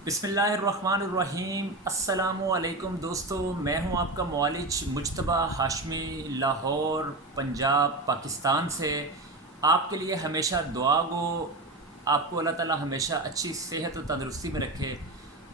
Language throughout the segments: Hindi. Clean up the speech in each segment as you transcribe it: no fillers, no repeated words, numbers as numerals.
बिस्मिल्लाहिर्रहमानिर्रहीम। अस्सलामुअलैकुम दोस्तों, मैं हूं आपका मौलिज मुज्तबा हाशमी, लाहौर पंजाब पाकिस्तान से। आपके लिए हमेशा दुआ गो। आपको अल्लाह ताला हमेशा अच्छी सेहत और तंदुरुस्ती में रखे।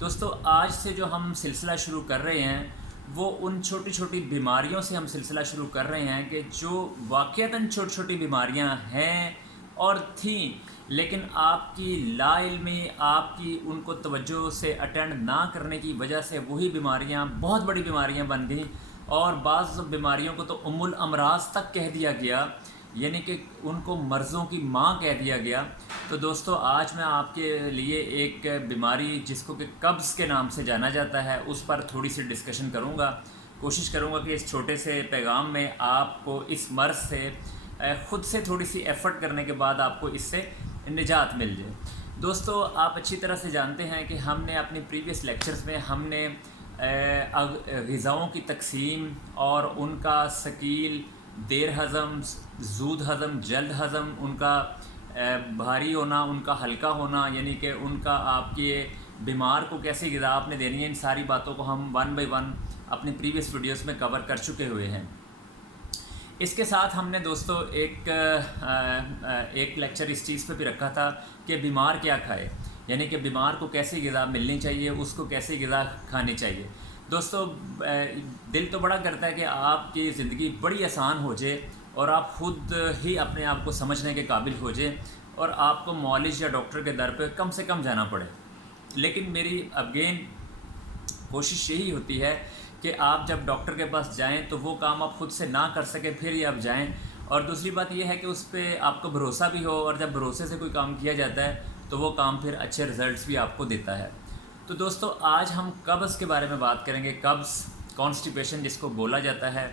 दोस्तों, आज से जो हम सिलसिला शुरू कर रहे हैं वो उन छोटी छोटी बीमारियों से हम सिलसिला शुरू कर रहे हैं कि जो वाक़तन छोटी छोटी बीमारियां हैं और थीं, लेकिन आपकी लाइल्मी, आपकी उनको तवज्जो से अटेंड ना करने की वजह से वही बीमारियां बहुत बड़ी बीमारियां बन गई और बाज़ बीमारियों को तो उम्मुल अमराज तक कह दिया गया, यानी कि उनको मर्ज़ों की माँ कह दिया गया। तो दोस्तों, आज मैं आपके लिए एक बीमारी जिसको कि कब्ज़ के नाम से जाना जाता है उस पर थोड़ी सी डिस्कशन करूँगा। कोशिश करूँगा कि इस छोटे से पैगाम में आपको इस मर्ज़ से ख़ुद से थोड़ी सी एफ़र्ट करने के बाद आपको इससे निजात मिल जाए। दोस्तों, आप अच्छी तरह से जानते हैं कि हमने अपनी प्रीवियस लेक्चर्स में हमने ग़िज़ाओं की तकसीम और उनका सकील, देर हज़म, ज़ूद हज़म, जल्द हज़म, उनका भारी होना, उनका हल्का होना, यानी कि उनका आपके बीमार को कैसी ग़िज़ा आपने देनी है, इन सारी बातों को हम वन बाई वन अपनी प्रीवियस वीडियोस में कवर कर चुके हुए हैं। इसके साथ हमने दोस्तों एक लेक्चर इस चीज़ पे भी रखा था कि बीमार क्या खाए, यानी कि बीमार को कैसी ग़िज़ा मिलनी चाहिए, उसको कैसी ग़िज़ा खानी चाहिए। दोस्तों, दिल तो बड़ा करता है कि आपकी ज़िंदगी बड़ी आसान हो जाए और आप ख़ुद ही अपने आप को समझने के काबिल हो जाए और आपको मौलिज या डॉक्टर के दर पे कम से कम जाना पड़े। लेकिन मेरी अगेन कोशिश यही होती है कि आप जब डॉक्टर के पास जाएं तो वो काम आप ख़ुद से ना कर सकें फिर ही आप जाएं। और दूसरी बात यह है कि उस पर आपको भरोसा भी हो, और जब भरोसे से कोई काम किया जाता है तो वो काम फिर अच्छे रिज़ल्ट्स भी आपको देता है। तो दोस्तों, आज हम कब्ज़ के बारे में बात करेंगे। कब्ज़, कॉन्स्टिपेशन जिसको बोला जाता है।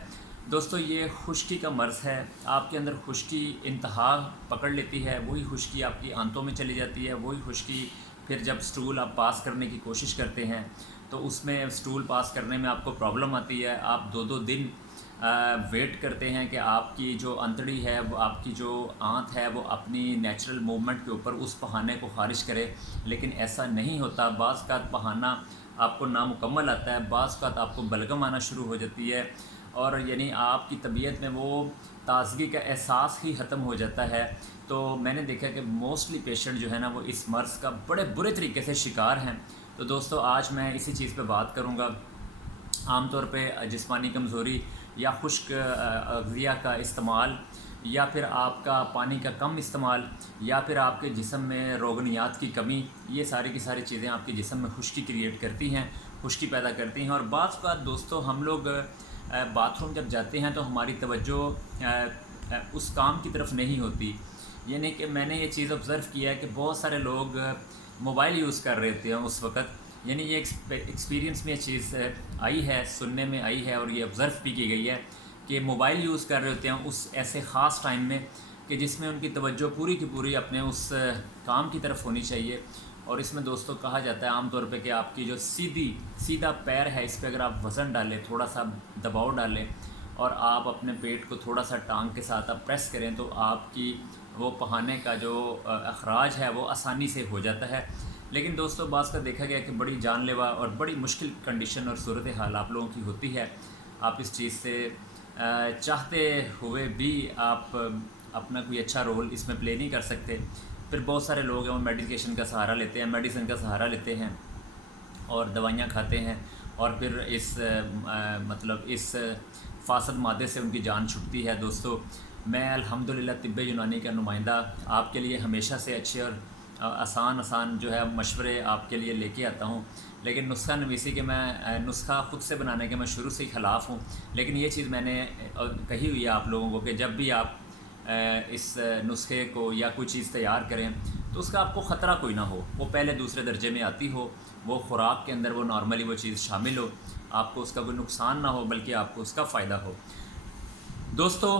दोस्तों, ये खुश्की का मर्ज़ है। आपके अंदर खुश्की इंतहा पकड़ लेती है, वही खुश्की आपकी आंतों में चली जाती है, वही खुश्की फिर जब स्टूल आप पास करने की कोशिश करते हैं तो उसमें स्टूल पास करने में आपको प्रॉब्लम आती है। आप दो दो दिन वेट करते हैं कि आपकी जो अंतड़ी है, वो आपकी जो आंत है, वो अपनी नेचुरल मूवमेंट के ऊपर उस बहाने को ख़ारिज करे, लेकिन ऐसा नहीं होता। बाज़ का बहाना आपको नामुकम्मल आता है, बाज़ का आपको बलगम आना शुरू हो जाती है और यानी आपकी तबीयत में वो ताज़गी का एहसास ही ख़त्म हो जाता है। तो मैंने देखा कि मोस्टली पेशेंट जो है ना, वो इस मर्ज़ का बड़े बुरे तरीके से शिकार हैं। तो दोस्तों, आज मैं इसी चीज़ पे बात करूँगा। आम तौर पे जिस्मानी कमज़ोरी या खुश्क अग़ज़िया का इस्तेमाल, या फिर आपका पानी का कम इस्तेमाल, या फिर आपके जिस्म में रोगनियात की कमी, ये सारी की सारी चीज़ें आपके जिस्म में खुश्की क्रिएट करती हैं, खुश्की पैदा करती हैं। और बाज़ बात दोस्तों, हम लोग बाथरूम जब जाते हैं तो हमारी तवज्जो उस काम की तरफ नहीं होती। यानी कि मैंने ये चीज़ ऑब्ज़र्व किया है कि बहुत सारे लोग मोबाइल यूज़ कर रहे होते हैं उस वक़्त। यानी ये एक्सपीरियंस में ये चीज़ आई है, सुनने में आई है और ये ऑब्ज़र्व भी की गई है कि मोबाइल यूज़ कर रहे होते हैं उस ऐसे ख़ास टाइम में कि जिसमें उनकी तवज्जो पूरी की पूरी अपने उस काम की तरफ होनी चाहिए। और इसमें दोस्तों कहा जाता है आम तौर पे कि आपकी जो सीधा पैर है, इस पर अगर आप वज़न डालें, थोड़ा सा दबाव डालें और आप अपने पेट को थोड़ा सा टांग के साथ आप प्रेस करें तो आपकी वो पहाने का जो अखराज है वो आसानी से हो जाता है। लेकिन दोस्तों, बाज़ का देखा गया कि बड़ी जानलेवा और बड़ी मुश्किल कंडीशन और सूरत हाल आप लोगों की होती है। आप इस चीज़ से चाहते हुए भी आप अपना कोई अच्छा रोल इसमें प्ले नहीं कर सकते। फिर बहुत सारे लोग हैं वो मेडिकेशन का सहारा लेते हैं, मेडिसिन का सहारा लेते हैं और दवाइयाँ खाते हैं और फिर मतलब इस फासद मादे से उनकी जान छूटती है। दोस्तों, मैं अल्हम्दुलिल्लाह तिब्बे यूनानी का नुमाइंदा आपके लिए हमेशा से अच्छे और आसान जो है मशवरे आपके लिए लेके आता हूँ। लेकिन नुस्खा नवीसी के मैं नुस्खा ख़ुद से बनाने के मैं शुरू से ही ख़िलाफ़ हूँ। लेकिन ये चीज़ मैंने कही हुई है आप लोगों को कि जब भी आप इस नुस्खे को या कोई चीज़ तैयार करें तो उसका आपको ख़तरा कोई ना हो, वो पहले दूसरे दर्जे में आती हो, वो ख़ुराक के अंदर वो नॉर्मली वो चीज़ शामिल हो, आपको उसका कोई नुकसान ना हो बल्कि आपको उसका फ़ायदा हो। दोस्तों,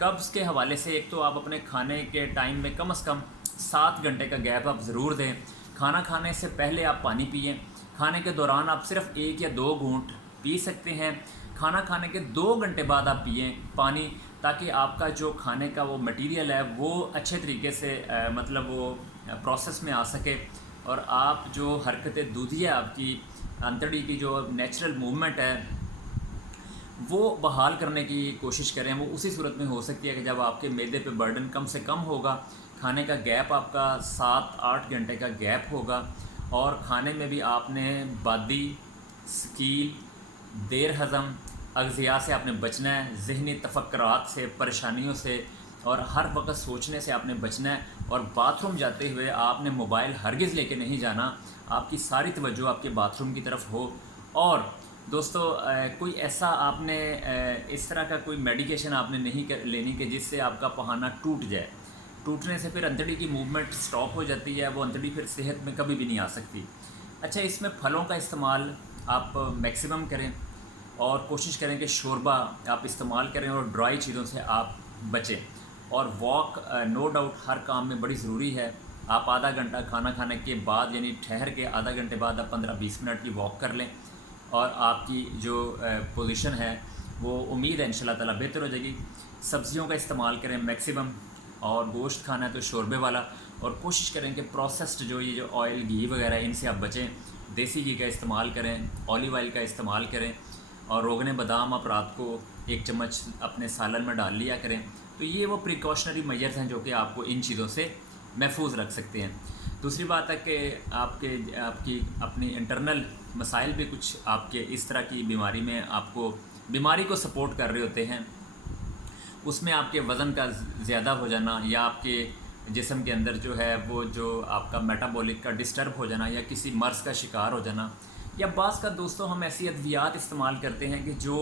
कब्ज़ के हवाले से एक तो आप अपने खाने के टाइम में कम से कम 7 घंटे का गैप आप ज़रूर दें। खाना खाने से पहले आप पानी पिएं। खाने के दौरान आप सिर्फ़ 1 या 2 घूंट पी सकते हैं। खाना खाने के 2 घंटे बाद आप पिएं पानी, ताकि आपका जो खाने का वो मटेरियल है वो अच्छे तरीके से मतलब वो प्रोसेस में आ सके और आप जो हरकतें दूधिया आपकी अंतड़ी की जो नेचुरल मूवमेंट है वो बहाल करने की कोशिश करें। वो उसी सूरत में हो सकती है कि जब आपके मैदे पे बर्डन कम से कम होगा, खाने का गैप आपका 7-8 घंटे का गैप होगा, और खाने में भी आपने बादी, स्कील, देर हज़म, अग़ज़िया से आपने बचना है, ज़हनी तफक्कुरात से, परेशानियों से और हर वक्त सोचने से आपने बचना है। और बाथरूम जाते हुए आपने मोबाइल हरगिज़ लेके नहीं जाना, आपकी सारी तवज्जो आपके बाथरूम की तरफ हो। और दोस्तों कोई ऐसा आपने इस तरह का कोई मेडिकेशन आपने नहीं लेनी कि जिससे आपका पहाना टूट जाए। टूटने से फिर अंतड़ी की मूवमेंट स्टॉप हो जाती है, वो अंतड़ी फिर सेहत में कभी भी नहीं आ सकती। अच्छा, इसमें फलों का इस्तेमाल आप मैक्सिमम करें और कोशिश करें कि शोरबा आप इस्तेमाल करें और ड्राई चीज़ों से आप बचें। और वॉक नो डाउट हर काम में बड़ी ज़रूरी है। आप आधा घंटा खाना खाने के बाद, यानी ठहर के आधा घंटे बाद आप 15-20 मिनट की वॉक कर लें और आपकी जो पोजीशन है वो उम्मीद है इंशाल्लाह ताला बेहतर हो जाएगी। सब्ज़ियों का इस्तेमाल करें मैक्सिमम, और गोश्त खाना है तो शोरबे वाला। और कोशिश करें कि प्रोसेस्ड ये जो ऑयल, घी वगैरह, इनसे आप बचें। देसी घी का इस्तेमाल करें, ऑलिव ऑयल का इस्तेमाल करें, और रोगन बादाम आप रात को 1 चम्मच अपने सालन में डाल लिया करें। तो ये वो प्रिकॉशनरी मेजर्स हैं जो कि आपको इन चीज़ों से महफूज रख सकते हैं। दूसरी बात है कि आपकी अपनी इंटरनल मसाइल भी कुछ आपके इस तरह की बीमारी में आपको बीमारी को सपोर्ट कर रहे होते हैं। उसमें आपके वज़न का ज़्यादा हो जाना, या आपके जिस्म के अंदर जो है वो जो आपका मेटाबॉलिक का डिस्टर्ब हो जाना, या किसी मर्ज़ का शिकार हो जाना, या बाज़ का दोस्तों हम ऐसी अद्वियात इस्तेमाल करते हैं कि जो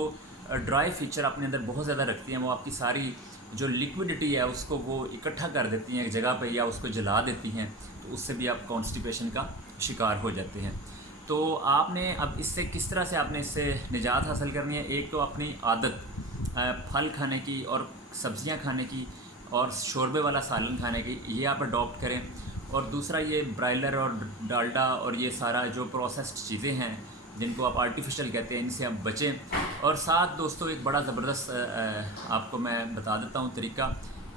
ड्राई फीचर अपने अंदर बहुत ज़्यादा रखती हैं। वो आपकी सारी जो लिक्विडिटी है उसको वो इकट्ठा कर देती हैं एक जगह पे, या उसको जला देती हैं। तो उससे भी आप कॉन्स्टिपेशन का शिकार हो जाते हैं। तो आपने अब इससे किस तरह से आपने इससे निजात हासिल करनी है? एक तो अपनी आदत फल खाने की और सब्ज़ियां खाने की और शोरबे वाला सालन खाने की, ये आप अडॉप्ट करें। और दूसरा, ये ब्रायलर और डालडा और ये सारा जो प्रोसेस्ड चीज़ें हैं जिनको आप आर्टिफिशियल कहते हैं, इनसे आप बचें। और साथ दोस्तों एक बड़ा ज़बरदस्त आपको मैं बता देता हूँ तरीका,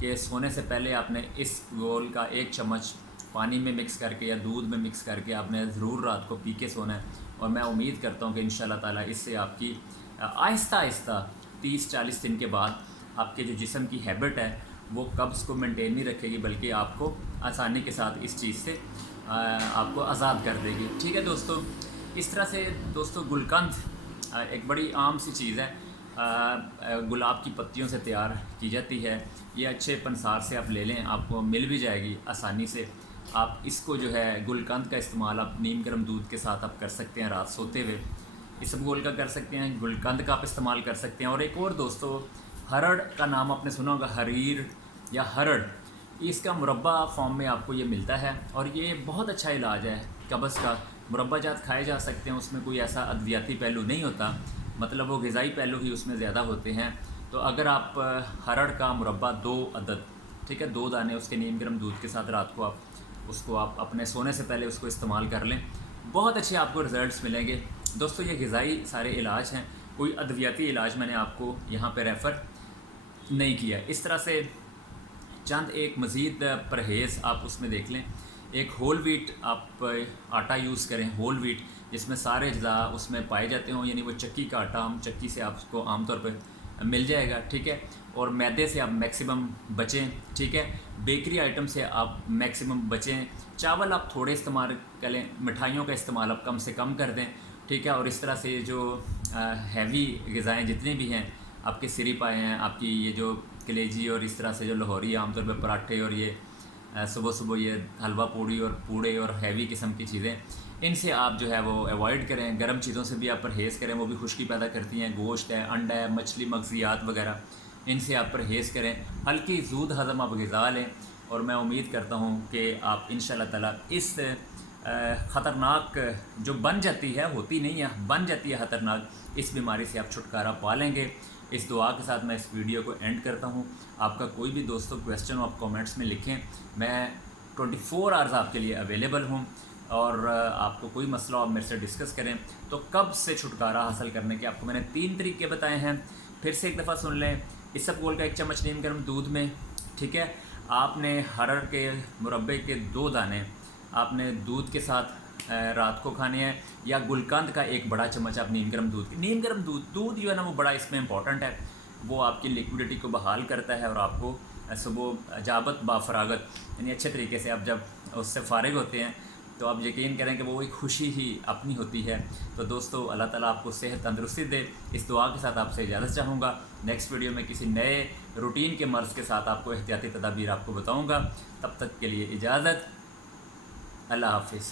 कि सोने से पहले आपने इस घोल का 1 चम्मच पानी में मिक्स करके या दूध में मिक्स करके आपने ज़रूर रात को पी के सोना है। और मैं उम्मीद करता हूँ कि इंशाल्लाह ताला इससे आपकी आहिस्ता आहिस्ता 30-40 दिन के बाद आपके जो जिस्म की हैबिट है वो कब्ज़ को मेंटेन नहीं रखेगी, बल्कि आपको आसानी के साथ इस चीज़ से आपको आज़ाद कर देगी। ठीक है दोस्तों, इस तरह से दोस्तों गुलकंद एक बड़ी आम सी चीज़ है, गुलाब की पत्तियों से तैयार की जाती है। ये अच्छे पंसार से आप ले लें, आपको मिल भी जाएगी आसानी से। आप इसको जो है गुलकंद का इस्तेमाल आप नीम गर्म दूध के साथ आप कर सकते हैं रात सोते हुए। इसबगोल का कर सकते हैं, गुलकंद का आप इस्तेमाल कर सकते हैं। और एक और दोस्तों, हरड़ का नाम आपने सुना होगा, हरीर या हरड़, इसका मुरब्बा फॉर्म में आपको ये मिलता है और ये बहुत अच्छा इलाज है कब्ज़ का। मुरब्बा जात खाए जा सकते हैं, उसमें कोई ऐसा अद्वियाती पहलू नहीं होता, मतलब वो ग़िज़ाई पहलू ही उसमें ज़्यादा होते हैं। तो अगर आप हरड़ का मुरब्बा 2 अदद, ठीक है, 2 दाने उसके नीम गर्म दूध के साथ रात को आप अपने सोने से पहले उसको इस्तेमाल कर लें, बहुत अच्छे आपको रिज़ल्ट्स मिलेंगे। दोस्तों ये ग़िज़ाई सारे इलाज हैं, कोई अद्वियाती इलाज मैंने आपको यहाँ पे रेफ़र नहीं किया। इस तरह से चंद एक मज़ीद परहेज़ आप उसमें देख लें। एक होल व्हीट आप आटा यूज़ करें, होल व्हीट जिसमें सारे अज़्ज़ा उसमें पाए जाते हों, यानी वो चक्की का आटा, हम चक्की से आपको आमतौर पर मिल जाएगा, ठीक है। और मैदे से आप मैक्सिमम बचें, ठीक है। बेकरी आइटम से आप मैक्सिमम बचें। चावल आप थोड़े इस्तेमाल करें, मिठाइयों का इस्तेमाल आप कम से कम कर दें, ठीक है। और इस तरह से जो हैवी ग़िज़ाएँ जितनी भी हैं, आपके सिरप आए हैं, आपकी ये जो कलेजी और इस तरह से जो लाहौरी आमतौर पर पराठे और ये सुबह सुबह ये हलवा पूड़ी और पूड़े और हैवी किस्म की चीज़ें, इनसे आप जो है वो अवॉइड करें। गर्म चीज़ों से भी आप परहेज़ करें, वो भी खुश्की पैदा करती हैं। गोश्त है, अंडा है, मछली, मगज़ियात वगैरह, इनसे आप परहेज़ करें। हल्की जूद हज़म आप ग़िज़ा लें और मैं उम्मीद करता हूँ कि आप इंशाल्लाह ताला इस ख़तरनाक जो बन जाती है, होती नहीं है, बन जाती है ख़तरनाक, इस बीमारी से आप छुटकारा पा लेंगे। इस दुआ के साथ मैं इस वीडियो को एंड करता हूँ। आपका कोई भी दोस्तों क्वेश्चन हो आप कमेंट्स में लिखें, मैं 24 आवर्स आपके लिए अवेलेबल हूँ। और आपको कोई मसला आप मेरे से डिस्कस करें। तो कब्ज़ से छुटकारा हासिल करने के आपको मैंने 3 तरीके बताए हैं, फिर से एक दफ़ा सुन लें। इसबगोल का 1 चम्मच नीम गर्म दूध में, ठीक है, आपने हरड़ के मुरब्बे के 2 दाने आपने दूध के साथ रात को खाने हैं, या गुलकंद का एक बड़ा चम्मच आप नीम गर्म दूध, नीम गर्म दूध जो है ना वो बड़ा इसमें इंपॉर्टेंट है। वो आपकी लिक्विडिटी को बहाल करता है और आपको सुबह अजाबत बाफरागत, यानी अच्छे तरीके से आप जब उससे फ़ारिग होते हैं तो आप यकीन करें कि वो एक खुशी ही अपनी होती है। तो दोस्तों अल्लाह ताला आपको सेहत तंदुरुस्ती दे, इस दुआ के साथ आपसे इजाज़त चाहूँगा। नेक्स्ट वीडियो में किसी नए रूटीन के मर्ज़ के साथ आपको एहतियाती तदाबीर आपको बताऊँगा। तब तक के लिए इजाज़त, अल्लाह हाफिज़।